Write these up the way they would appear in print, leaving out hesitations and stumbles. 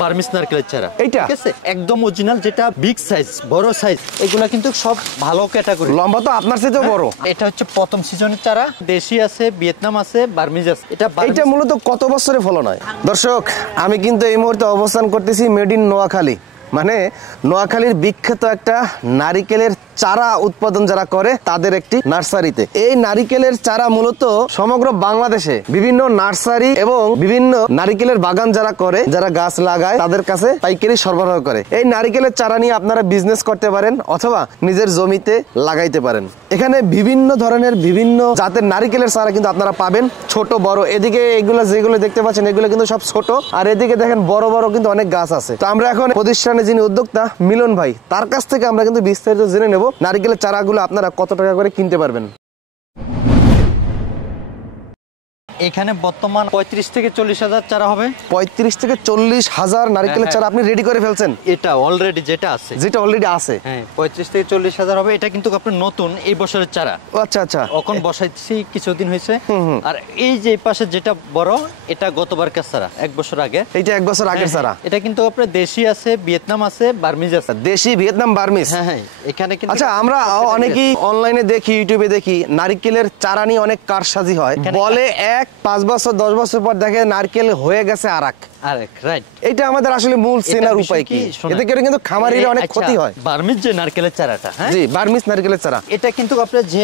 Burmese নারকেলের চারা। এইটা ঠিক আছে, একদম অরিজিনাল, যেটা বিগ সাইজ, বড় সাইজ। এগুলা কিন্তু সব ভালো ক্যাটাগরি। লম্বা তো আপনার চেয়েও বড়। এটা হচ্ছে প্রথম সিজনের চারা। দেশি আছে, ভিয়েতনাম আছে, বার্মিজ আছে। এটা মূলত কত বছরে ফলন হয়? দর্শক, আমি কিন্তু এই মুহূর্তে অবস্থান করতেছি মেড ইন নোয়াখালী, মানে নোয়াখালীর বিখ্যাত একটা নারিকেলের চারা উৎপাদন যারা করে তাদের একটি নার্সারিতে। এই নারিকেলের চারা মূলত সমগ্র বাংলাদেশে বিভিন্ন নার্সারি এবং বিভিন্ন নারিকেলের বাগান যারা করে, যারা গাছ লাগায়, তাদের কাছে পাইকারি সরবরাহ করে। এই নারিকেলের চারা নিয়ে আপনারা বিজনেস করতে পারেন অথবা নিজের জমিতে লাগাইতে পারেন। এখানে বিভিন্ন ধরনের বিভিন্ন জাতের নারিকেলের চারা কিন্তু আপনারা পাবেন, ছোট বড়। এদিকে এগুলো যেগুলো দেখতে পাচ্ছেন এগুলো কিন্তু সব ছোট, আর এদিকে দেখেন বড় বড় কিন্তু অনেক গাছ আছে। তো আমরা এখন প্রতিষ্ঠানে যিনি উদ্যোক্তা মিলন ভাই, তার কাছ থেকে আমরা কিন্তু বিস্তারিত জেনে নেব নারিকেলের চারাগুলো আপনারা কত টাকা করে কিনতে পারবেন। এখানে বর্তমান 35 থেকে 40 হাজার চারা হবে। 35 থেকে 40 হাজার নারিকেলের চারা আপনি রেডি করে ফেলছেন? এটা অলরেডি যেটা আছে, যেটা অলরেডি আছে, হ্যাঁ 35 থেকে 40 হাজার হবে। এটা কিন্তু আপনার নতুন এই বছরের চারা। আচ্ছা আচ্ছা, এখন বসাইছি কিছুদিন হয়েছে। আর এই যে পাশে যেটা বড়, এটা গতবারকার চারা, 1 বছর আগে। এইটা 1 বছর আগের চারা। এটা কিন্তু আপনার দেশি আছে, ভিয়েতনাম আছে, বার্মিজ আছে। দেশি, ভিয়েতনাম, বার্মিজ। হ্যাঁ হ্যাঁ, এখানে কিন্তু আচ্ছা, আমরা অনেকেই অনলাইনে দেখি, ইউটিউবে দেখি, নারিকেলের চারা নিয়ে অনেক কারসাজি হয়। বলে 5 বছর 10 বছর পর দেখে নারকেল হয়ে গেছে আরেক। রাইট। এটা আমাদের আসলে মূল চেনার উপায় কি? এতে করে কিন্তু খামারিরা অনেক ক্ষতি হয়। বার্মিজ যে নারকেলের চারাটা, হ্যাঁ জি, বার্মিজ নারকেলের চারা, এটা কিন্তু আপনার যে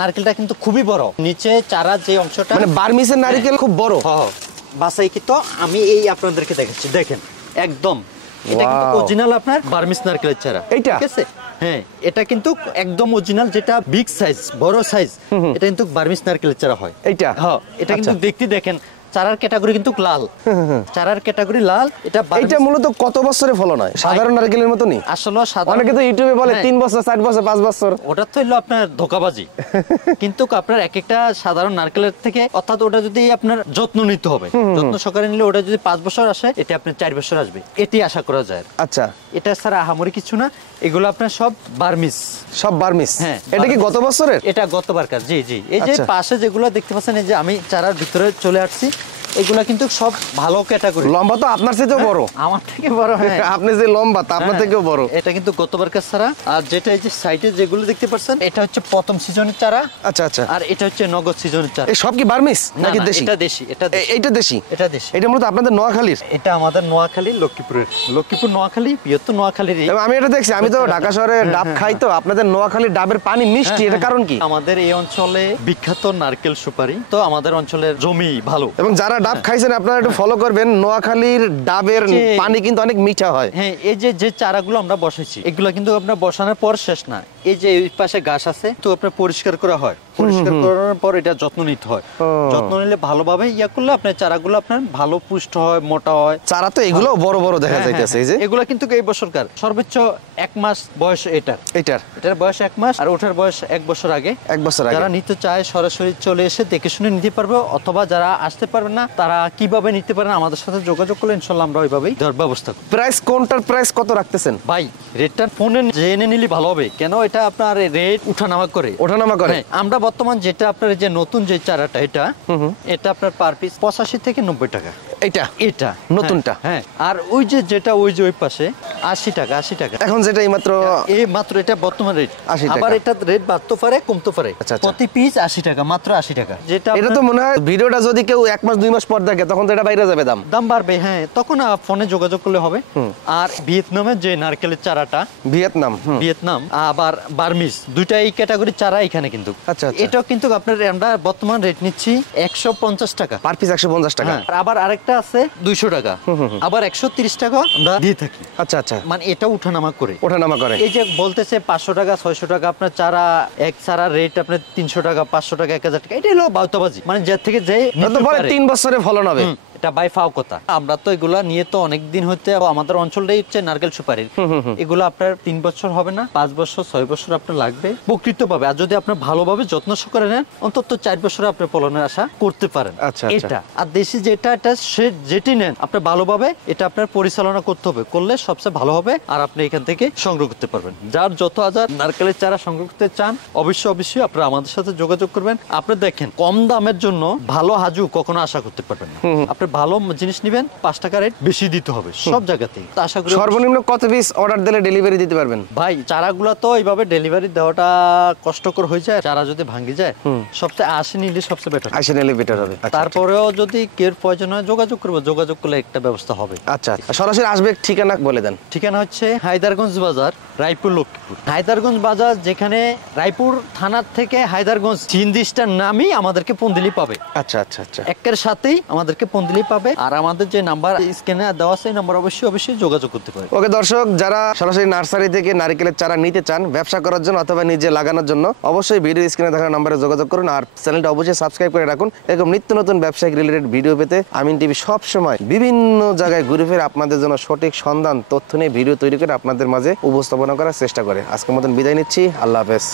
নারকেলটা কিন্তু খুবই বড়। নিচে চারা যে অংশটা, মানে বার্মিজের নারকেল খুব বড়। হ্যাঁ, বাসাই কি, তো আমি এই আপনাদেরকে দেখাচ্ছি, দেখেন একদম এটা কিন্তু অরিজিনাল আপনার বার্মিজ নারকেলের চারা। এইটা ঠিক আছে, হ্যাঁ এটা কিন্তু একদম অরিজিনাল, যেটা বিগ সাইজ, বড় সাইজ। এটা কিন্তু বার্মিজ নারকেলের চারা হয়। এইটা হ্যাঁ, এটা কিন্তু দেখতে দেখেন চারার ক্যাটাগরি কিন্তু লাল, চারার ক্যাটাগরি লাল। এটা মূলত কত বছরে ফলন হয়? সাধারণ নারকেলের মতনই আসলে সাধারণ। অনেকে তো ইউটিউবে বলে 3 বছর 4 বছর 5 বছর। ওটা তো হলো আপনার ধোকাবাজি। কিন্তু আপনার এক একটা সাধারণ নারকেলের থেকে, অর্থাৎ ওটা যদি আপনার যত্ন নিতে হবে, যত্ন সহকারে নিলে ওটা যদি 5 বছর আসে, এটা আপনার 4 বছর আসবে, এটি আশা করা যায়। আচ্ছা, এটা ছাড়া আহামরি কিছু না। এগুলো আপনার সব বার্মিজ, সব বার্মিজ। হ্যাঁ, এটা কি গত বছরের? এটা গতবারকার। জি জি, এই যে পাশে যেগুলো দেখতে পাচ্ছেন, এই যে আমি চারার ভিতরে চলে আসছি, এগুলা কিন্তু সব ভালো ক্যাটাগরি। লম্বা তো আপনার চেয়েও বড়। আমার থেকে বড়। হ্যাঁ, আপনি যে লম্বা তা আপনার থেকেও বড়। এটা কিন্তু গতবারকার চারা। আর যেটা এই যে সাইডে যেগুলো দেখতে পাচ্ছেন, এটা হচ্ছে প্রথম সিজনের চারা। আচ্ছা আচ্ছা, আর এটা হচ্ছে নগদ সিজনের চারা। এই সব কি বার্মিজ নাকি দেশি? এটা দেশি। এটা দেশি। এটা দেশি। এটা মূলত আপনাদের নোয়াখালীর? এটা আমাদের নোয়াখালীর, লক্ষ্মীপুরের। লক্ষ্মীপুর নোয়াখালী, বৃহত্তর নোয়াখালীর। আমি এটা দেখছি, আমি তো ঢাকা শহরে ডাব খাই, তো আপনাদের নোয়াখালীর ডাবের পানি মিষ্টি, এটা কারণ কি? আমাদের এই অঞ্চলে বিখ্যাত নারকেল সুপারি, তো আমাদের অঞ্চলের জমি ভালো। এবং যারা ডাব খাইছেন আপনারা একটু ফলো করবেন, নোয়াখালীর ডাবের পানি কিন্তু অনেক মিঠা হয়। হ্যাঁ, এই যে চারাগুলো আমরা বসাইছি, এগুলো কিন্তু আপনার বসানোর পর শেষ না। এই যে এই পাশে গাছ আছে, তো আপনার পরিষ্কার করা হয়। পরিষ্কার করার পর এটা যত্ন নিতে হয়। যত্ন নিলে ভালোভাবে ইয়া করলে আপনার চারাগুলো আপনার ভালো পুষ্ট হয়, মোটা হয়। চারা তো এগুলো বড় বড় দেখা যাইতেছে। এই যে এগুলো কিন্তু এই বছরকার সর্বোচ্চ 1 মাস বয়স। এটার বয়স 1 মাস, আর ওঠার বয়স 1 বছর আগে। 1 বছর আগে। যারা নিতে চায় সরাসরি চলে এসে দেখে শুনে নিতে পারবে, অথবা যারা আসতে পারবে না তারা কিভাবে নিতে পারেন আমাদের সাথে যোগাযোগ করলে ইনশাআল্লাহ আমরা ওইভাবেই দেওয়ার ব্যবস্থা করব। প্রাইস কোনটার প্রাইস কত রাখতেছেন ভাই? রেটটা ফোনে জেনে নিলে ভালো হবে, কেন এটা আপনার রেট ওঠানামা করে। আমরা বর্তমান যেটা আপনার যে নতুন যে চারাটা, এটা আপনার পার পিস 85 থেকে 90 টাকা। এটা নতুনটা। হ্যাঁ, আর ওই যেটা ওই পাশে 80 টাকা। এখন যেটা মাত্র এটা বর্তমান রেট 80 টাকা। আবার এটা রেট বাড়তে পারে, কমতে পারে। প্রতি পিস 80 টাকা, মাত্র 80 টাকা। যেটা এটা তো মনে হয় ভিডিওটা যদি কেউ 1 মাস 2 মাস পর দেখে, তখন তো এটা বাইরে যাবে, দাম বাড়বে। হ্যাঁ, তখন ফোনে যোগাযোগ করলে হবে। আর ভিয়েতনামের যে নারকেলের চারাটা, ভিয়েতনাম আবার বার্মিজ, দুইটা এই ক্যাটাগরি চারা এখানে কিন্তু। এটাও কিন্তু আপনার আমরা বর্তমান রেট নিচ্ছি 150 টাকা পার পিস। 150 টাকা। আবার আরেকটা আছে 200 টাকা, আবার 130 টাকা আমরা দিয়ে থাকি। আচ্ছা আচ্ছা, মানে এটা ওঠানামা করে। এই যে বলতেছে 500 টাকা 600 টাকা আপনার চারা, এক চারা রেট আপনার 300 টাকা 500 টাকা 1000 টাকা। এটা হলো বাউতাবাজি, মানে যে থেকে যে 3 বছরে ফলন হবে। এটা বাই ফাও কথা। আমরা তো এগুলা নিয়ে তো অনেক দিন হতে, আমাদের অঞ্চলটাই হচ্ছে নারকেল সুপারির। এগুলো আপনার 3 বছর হবে না, 5 বছর 6 বছর আপনার লাগবে প্রকৃত পাবে। আর যদি আপনার ভালোভাবে যত্ন সহকারে নেন, অন্তত 4 বছরে আপনার ফলনের আশা করতে পারেন। এটা আর দেশি যেটা, এটা যেটি নেন আপনার ভালোভাবে, এটা আপনার পরিচালনা করতে হবে, করলে সবচেয়ে ভালো হবে। আর আপনি এখান থেকে সংগ্রহ করতে পারবেন। যার যত হাজার নারকেলের চারা সংগ্রহ করতে চান, অবশ্যই আপনারা আমাদের সাথে যোগাযোগ করবেন। আপনি দেখেন, কম দামের জন্য ভালো হাজু কখনো আশা করতে পারবেন না। আপনি আপনি ভালো জিনিস নেবেন 5 টাকা রেট বেশি দিতে হবে সব জায়গাতেই। তো আশা করি সর্বনিম্ন কত পিস অর্ডার দিলে ডেলিভারি দিতে পারবেন? ভাই চারাগুলা তো এইভাবে ডেলিভারি দেওয়াটা কষ্টকর হয়ে যায়, চারা যদি ভাঙে যায় সবচেয়ে 80 নিলে সবচেয়ে বেটার। 80 নিলে বেটার হবে। আচ্ছা, তারপরেও যদি কেউ প্রয়োজন হয় যোগাযোগ করবো, যোগাযোগ করলে একটা ব্যবস্থা হবে। আচ্ছা সরাসরি আসবে, ঠিকানা বলে দেন। ঠিকানা হচ্ছে হায়দারগঞ্জ বাজার, রায়পুর লক্ষ্মীপুর। হায়দারগঞ্জ বাজার যেখানে রায়পুর থানার থেকে হায়দারগঞ্জ সিএনজিস্টার নামই আমাদেরকে পন্দিলি পাবে। আচ্ছা আচ্ছা আচ্ছা, একের সাথেই আমাদেরকে পন্দিলি পাবে। আর আমাদের যে নাম্বার স্ক্রিনে দেওয়া আছে এই নাম্বার অবশ্যই যোগাযোগ করতে পারে। ওকে দর্শক, যারা সরাসরি নার্সারি থেকে নারকেলের চারা নিতে চান ব্যবসা করার জন্য অথবা নিজে লাগানোর জন্য, অবশ্যই ভিডিও স্ক্রিনে থাকা নম্বরে যোগাযোগ করুন। আর চ্যানেলটা অবশ্যই সাবস্ক্রাইব করে রাখুন এরকম নিত্য নতুন ব্যবসায়িক রিলেটেড ভিডিও পেতে। আমিন টিভি সব সময় বিভিন্ন জায়গায় ঘুরে ফিরে আপনাদের জন্য সঠিক সন্ধান তথ্য নিয়ে ভিডিও তৈরি করে আপনাদের মাঝে উপস্থাপনা করার চেষ্টা করে। আজকের মতন বিদায় নিচ্ছি, আল্লাহ হাফেজ।